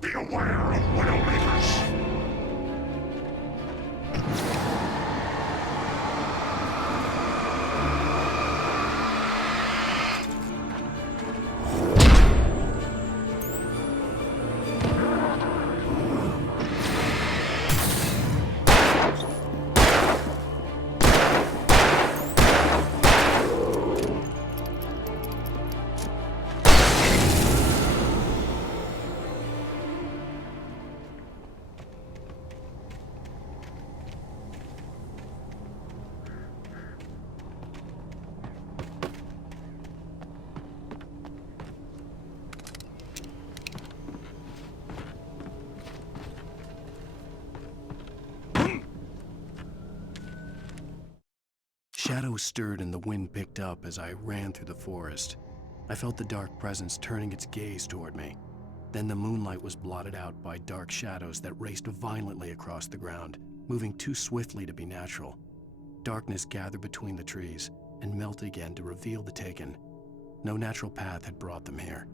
Be aware of Widowmakers. Shadows stirred and the wind picked up as I ran through the forest. I felt the dark presence turning its gaze toward me. Then the moonlight was blotted out by dark shadows that raced violently across the ground, moving too swiftly to be natural. Darkness gathered between the trees and melted again to reveal the Taken. No natural path had brought them here.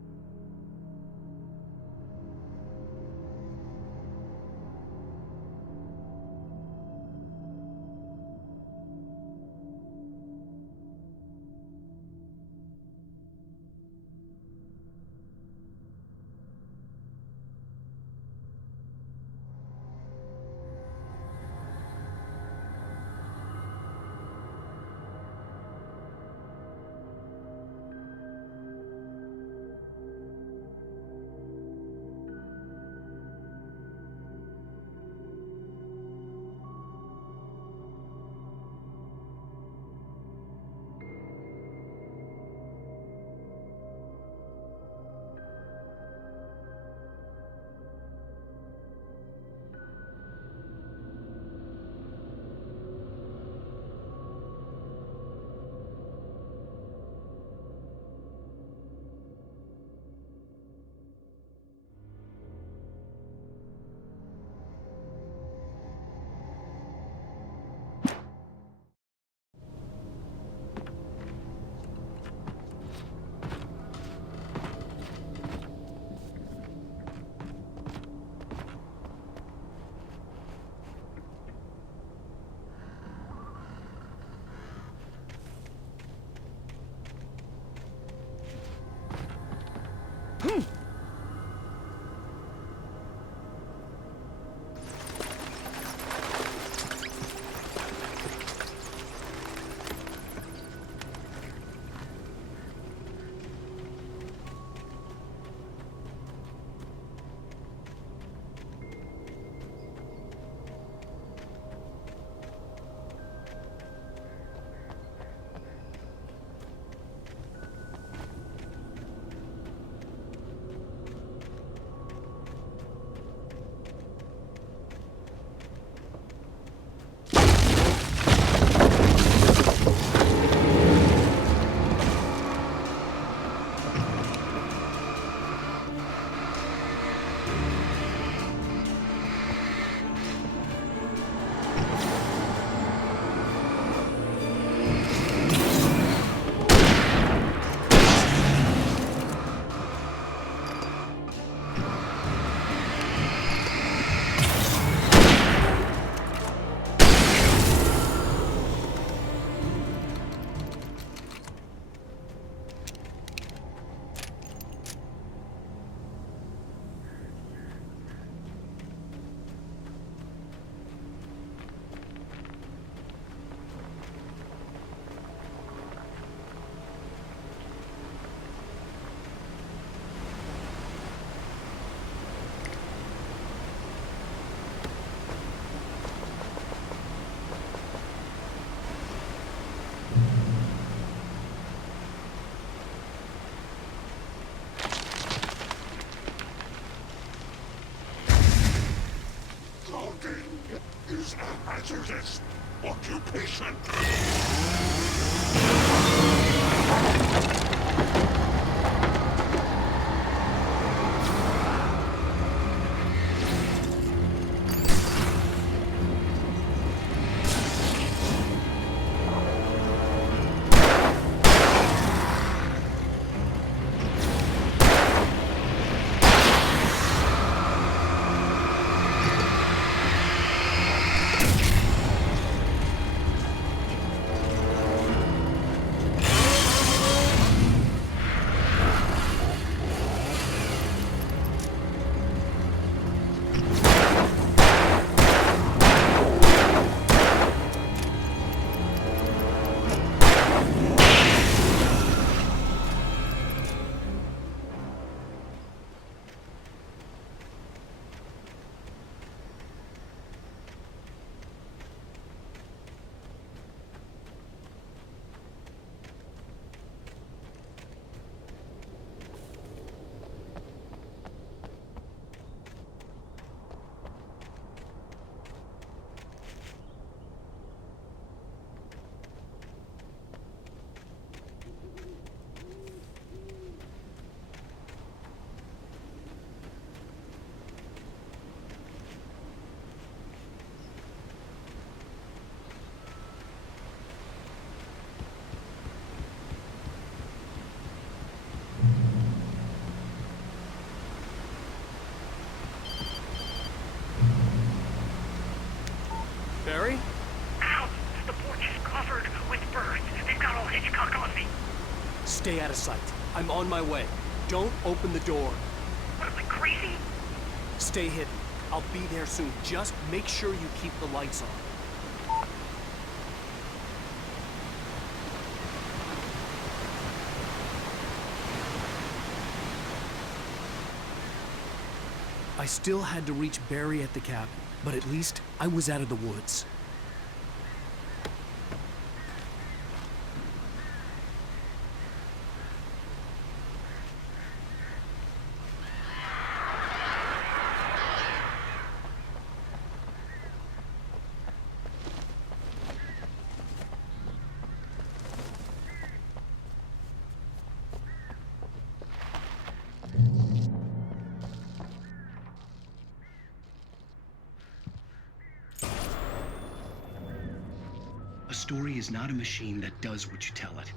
is a hazardous occupation. Stay out of sight. I'm on my way. Don't open the door. What am I, crazy? Stay hidden. I'll be there soon. Just make sure you keep the lights on. I still had to reach Barry at the cabin, but at least I was out of the woods. A story is not a machine that does what you tell it.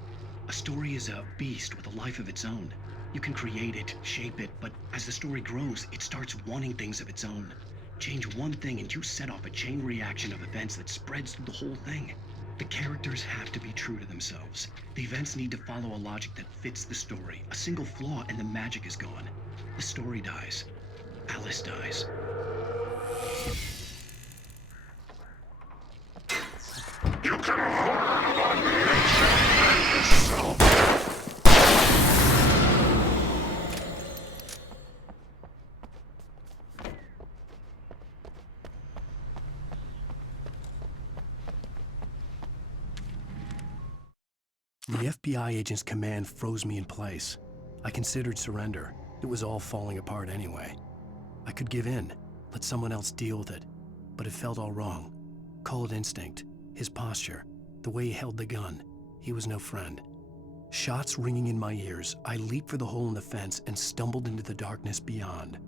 A story is a beast with a life of its own. You can create it, shape it, but as the story grows, it starts wanting things of its own. Change one thing and you set off a chain reaction of events that spreads through the whole thing. The characters have to be true to themselves. The events need to follow a logic that fits the story. A single flaw and the magic is gone. The story dies. Alice dies. You can hold on me and yourself. The FBI agent's command froze me in place. I considered surrender. It was all falling apart anyway. I could give in, let someone else deal with it, but it felt all wrong. Call it instinct, his posture, the way he held the gun. He was no friend. Shots ringing in my ears, I leaped for the hole in the fence and stumbled into the darkness beyond.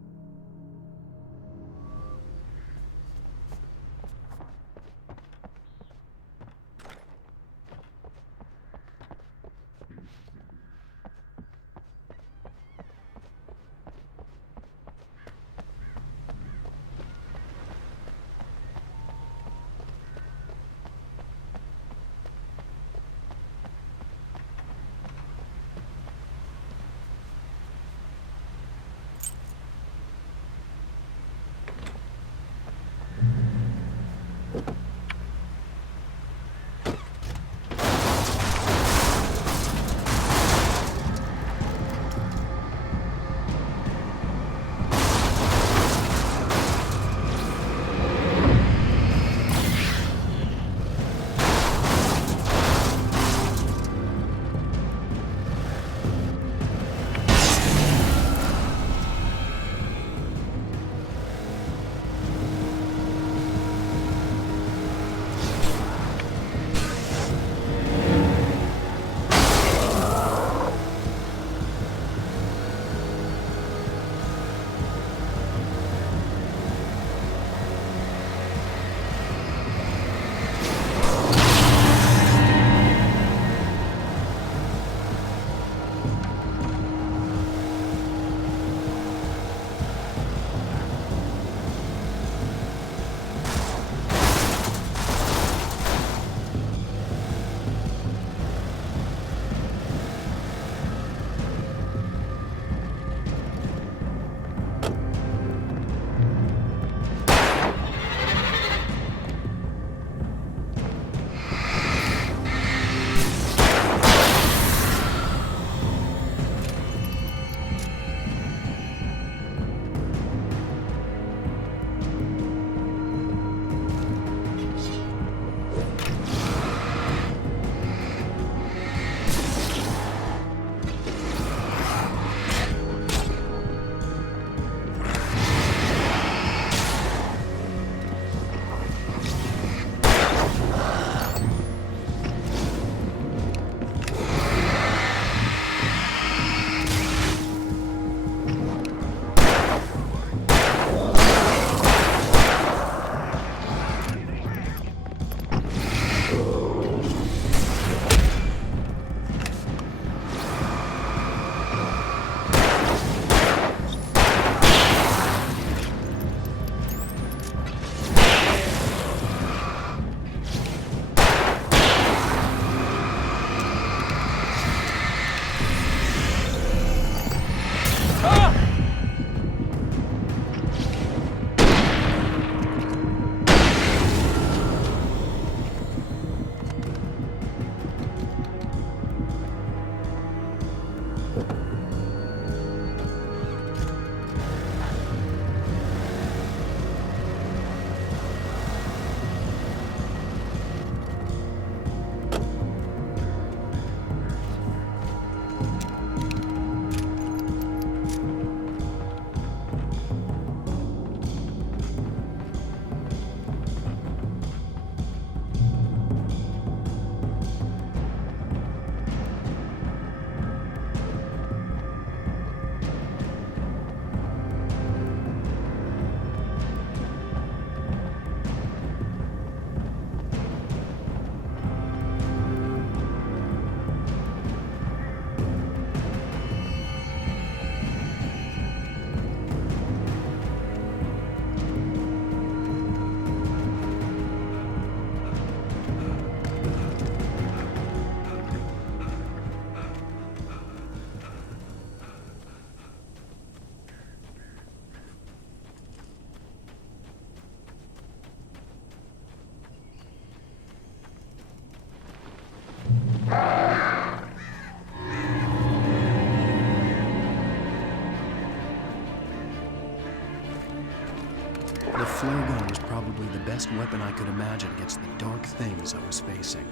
flare gun was probably the best weapon I could imagine against the dark things I was facing.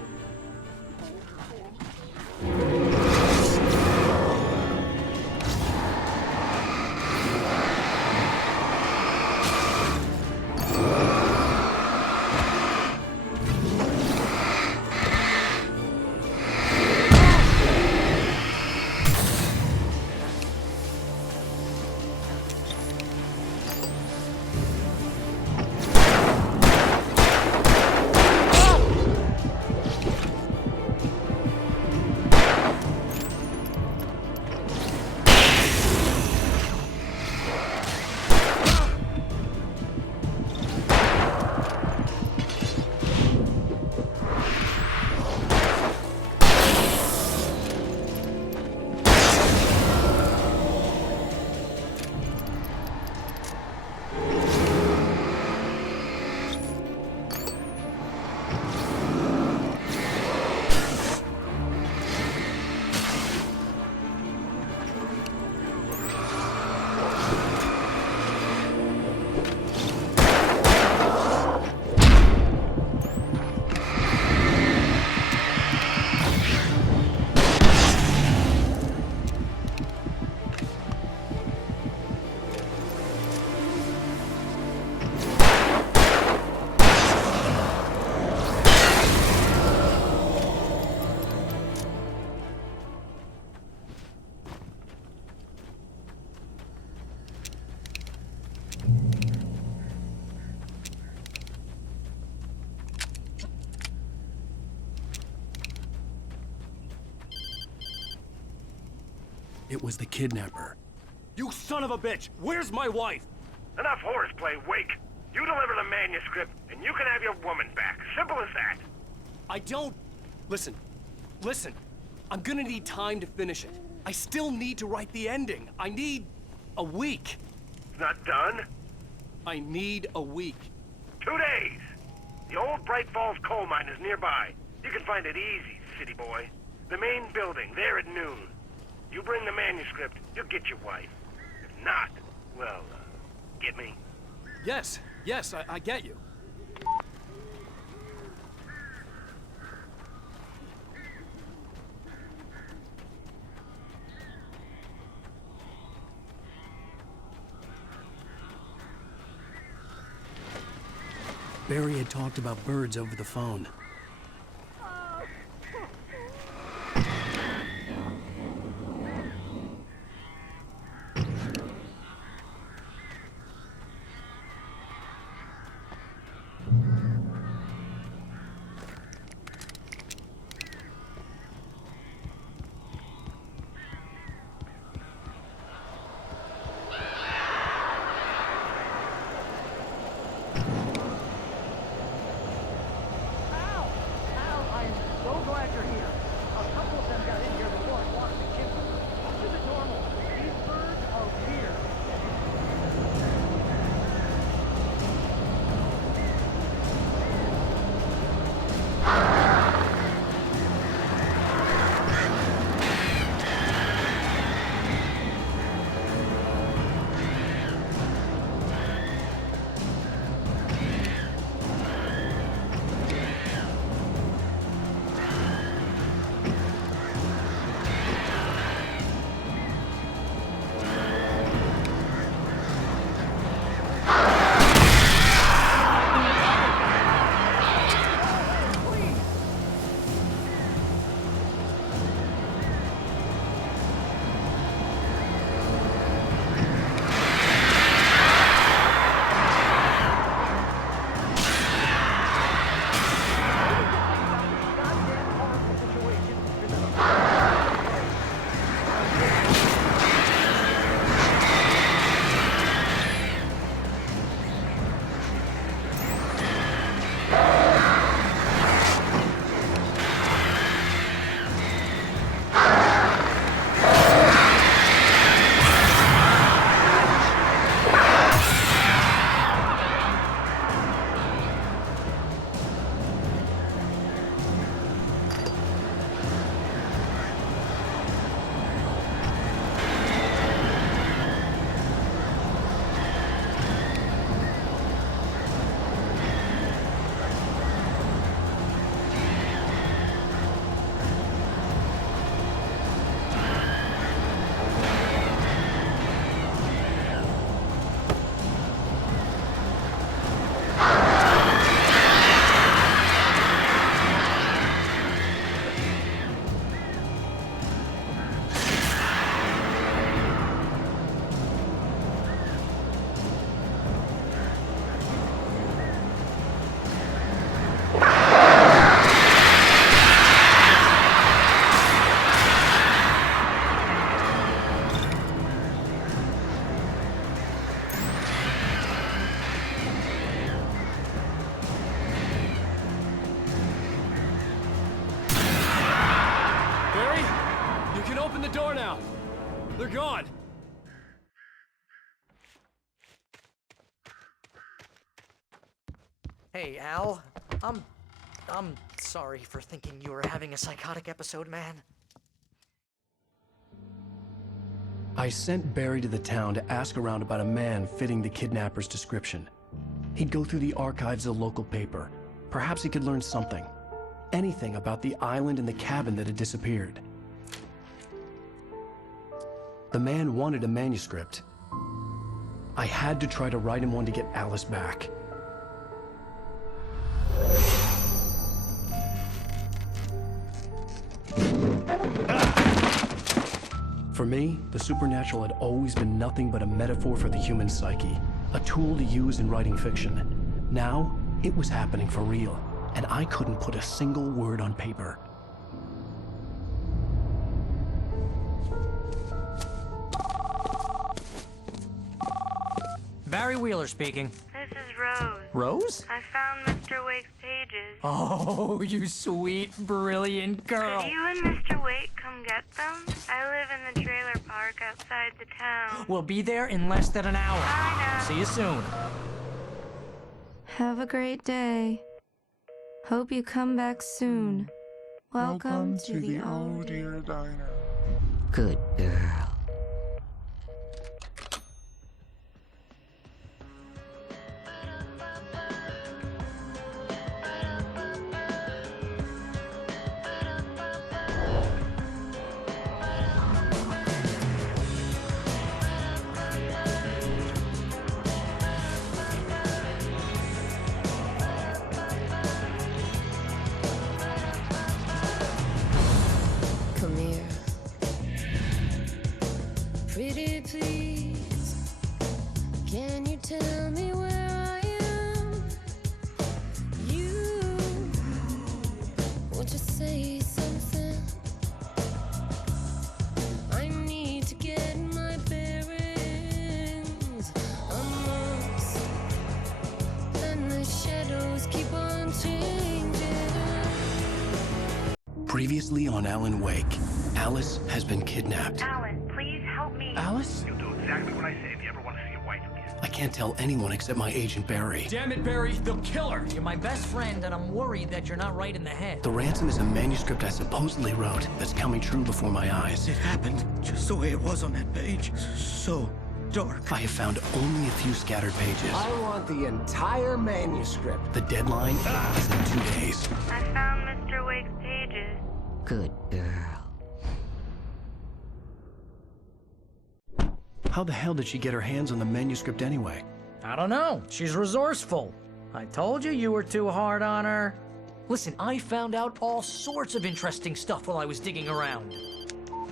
It was the kidnapper. You son of a bitch! Where's my wife? Enough horseplay, Wake. You deliver the manuscript, and you can have your woman back. Simple as that. I don't... Listen. I'm gonna need time to finish it. I still need to write the ending. I need a week. It's not done. I need a week. 2 days. The old Bright Falls coal mine is nearby. You can find it easy, city boy. The main building, there at noon. You bring the manuscript, you'll get your wife. If not, well, get me? Yes, I get you. Barry had talked about birds over the phone. the door now. They're gone. Hey, Al. I'm sorry for thinking you were having a psychotic episode, man. I sent Barry to the town to ask around about a man fitting the kidnapper's description. He'd go through the archives of the local paper. Perhaps he could learn something. Anything about the island and the cabin that had disappeared. The man wanted a manuscript. I had to try to write him one to get Alice back. For me, the supernatural had always been nothing but a metaphor for the human psyche, a tool to use in writing fiction. Now, it was happening for real, and I couldn't put a single word on paper. Barry Wheeler speaking. This is Rose. Rose? I found Mr. Wake's pages. Oh, you sweet, brilliant girl. Could you and Mr. Wake come get them? I live in the trailer park outside the town. We'll be there in less than an hour. Bye now. See you soon. Have a great day. Hope you come back soon. Welcome to the Oh Dear Diner. Good girl. Come here. Pretty please, can you tell me where I am? You, won't you say something? I need to get my bearings amongst, and the shadows keep on changing. Previously on Alan Wake, Alice has been kidnapped. Alan, please help me. Alice? You'll do exactly what I say if you ever want to see your wife again. I can't tell anyone except my agent Barry. Damn it, Barry, they'll kill her. You're my best friend, and I'm worried that you're not right in the head. The ransom is a manuscript I supposedly wrote that's coming true before my eyes. It happened just the way it was on that page. So dark. I have found only a few scattered pages. I want the entire manuscript. The deadline is in 2 days. I found Mr. Wake's pages. Good girl. How the hell did she get her hands on the manuscript anyway? I don't know. She's resourceful. I told you you were too hard on her. Listen, I found out all sorts of interesting stuff while I was digging around.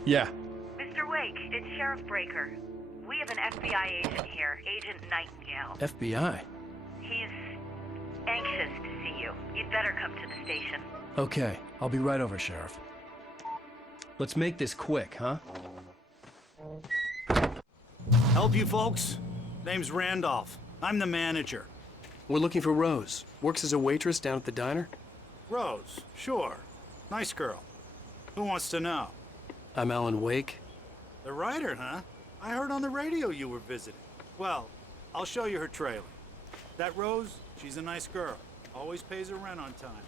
Yeah. Mr. Wake, it's Sheriff Breaker. We have an FBI agent here, Agent Nightingale. FBI? He's anxious to see you. You'd better come to the station. Okay, I'll be right over, Sheriff. Let's make this quick, huh? Help you folks? Name's Randolph. I'm the manager. We're looking for Rose. Works as a waitress down at the diner. Rose, sure. Nice girl. Who wants to know? I'm Alan Wake. The writer, huh? I heard on the radio you were visiting. Well, I'll show you her trailer. That Rose, she's a nice girl. Always pays her rent on time.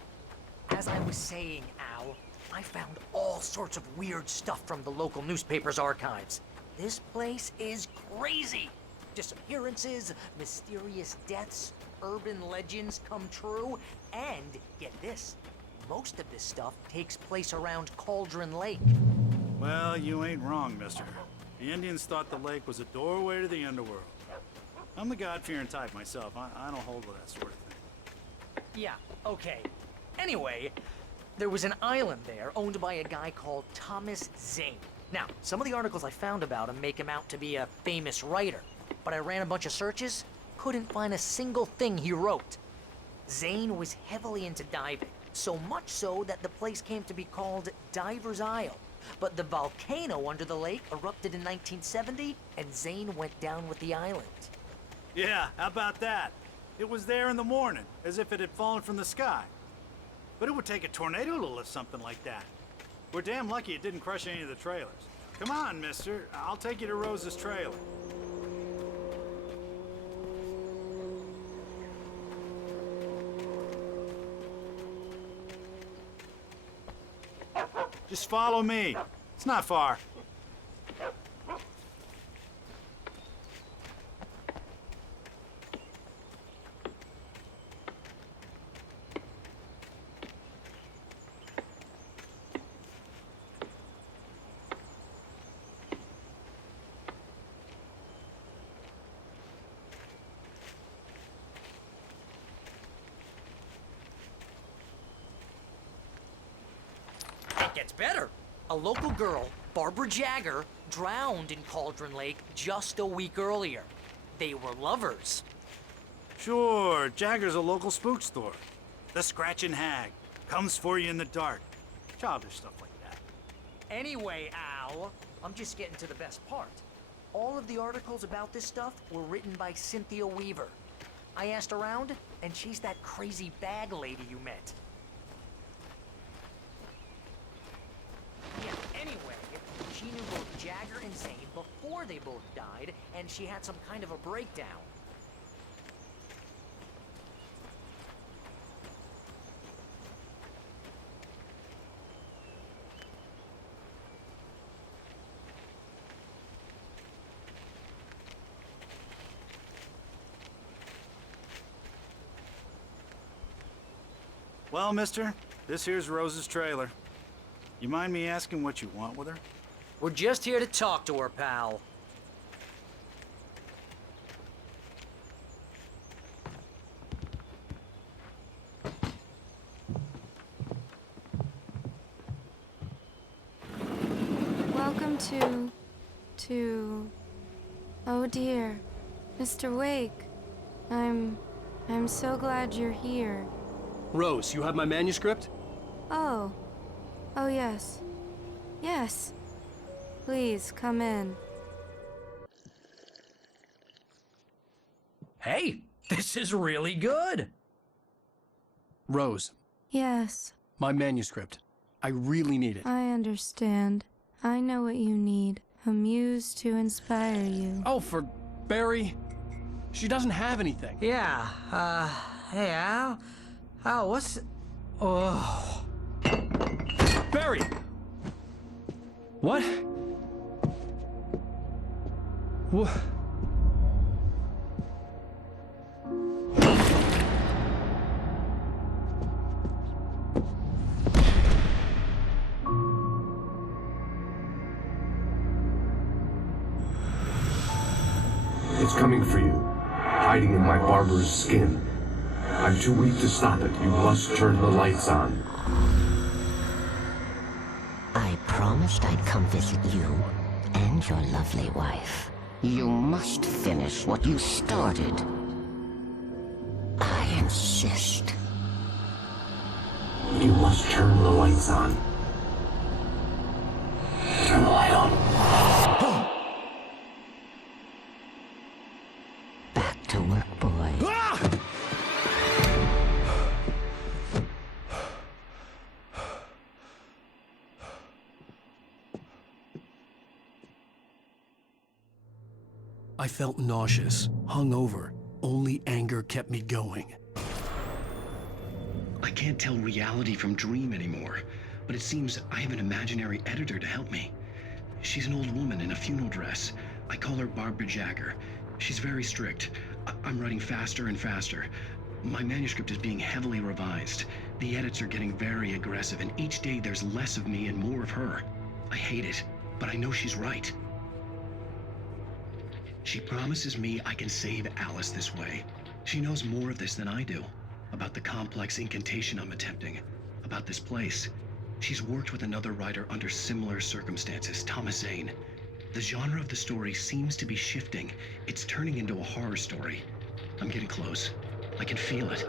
As I was saying, Al, I found all sorts of weird stuff from the local newspaper's archives. This place is crazy. Disappearances, mysterious deaths, urban legends come true, and get this, most of this stuff takes place around Cauldron Lake. Well, you ain't wrong, mister. The Indians thought the lake was a doorway to the underworld. I'm the God-fearing type myself. I don't hold with that sort of thing. Yeah, okay. Anyway, there was an island there owned by a guy called Thomas Zane. Now, some of the articles I found about him make him out to be a famous writer, but I ran a bunch of searches, couldn't find a single thing he wrote. Zane was heavily into diving, so much so that the place came to be called Diver's Isle. But the volcano under the lake erupted in 1970, and Zane went down with the island. Yeah, how about that? It was there in the morning, as if it had fallen from the sky. But it would take a tornado to lift something like that. We're damn lucky it didn't crush any of the trailers. Come on, mister. I'll take you to Rose's trailer. Just follow me. It's not far. It gets better. A local girl, Barbara Jagger, drowned in Cauldron Lake just a week earlier. They were lovers. Sure, Jagger's a local spook store. The Scratching Hag. Comes for you in the dark. Childish stuff like that. Anyway, Al, I'm just getting to the best part. All of the articles about this stuff were written by Cynthia Weaver. I asked around, and she's that crazy bag lady you met. Yeah, anyway, she knew both Jagger and Zane before they both died, and she had some kind of a breakdown. Well, mister, this here's Rose's trailer. You mind me asking what you want with her? We're just here to talk to her, pal. Welcome to... Oh dear. Mr. Wake. I'm so glad you're here. Rose, you have my manuscript? Oh. Oh, yes. Yes. Please, come in. Hey, this is really good. Rose, Yes, my manuscript. I really need it. I understand. I know what you need. A muse to inspire you. Oh, for Barry? She doesn't have anything. Yeah, hey, Al? Al, what's... Oh... Barry! What? What? It's coming for you, hiding in my barber's skin. I'm too weak to stop it. You must turn the lights on. I promised I'd come visit you and your lovely wife. You must finish what you started. I insist. You must turn the lights on. Turn the light on. Back to work, boy. I felt nauseous, hungover. Only anger kept me going. I can't tell reality from dream anymore, but it seems I have an imaginary editor to help me. She's an old woman in a funeral dress. I call her Barbara Jagger. She's very strict. I'm writing faster and faster. My manuscript is being heavily revised. The edits are getting very aggressive, and each day there's less of me and more of her. I hate it, but I know she's right. She promises me I can save Alice this way. She knows more of this than I do. About the complex incantation I'm attempting. About this place. She's worked with another writer under similar circumstances, Thomas Zane. The genre of the story seems to be shifting. It's turning into a horror story. I'm getting close. I can feel it.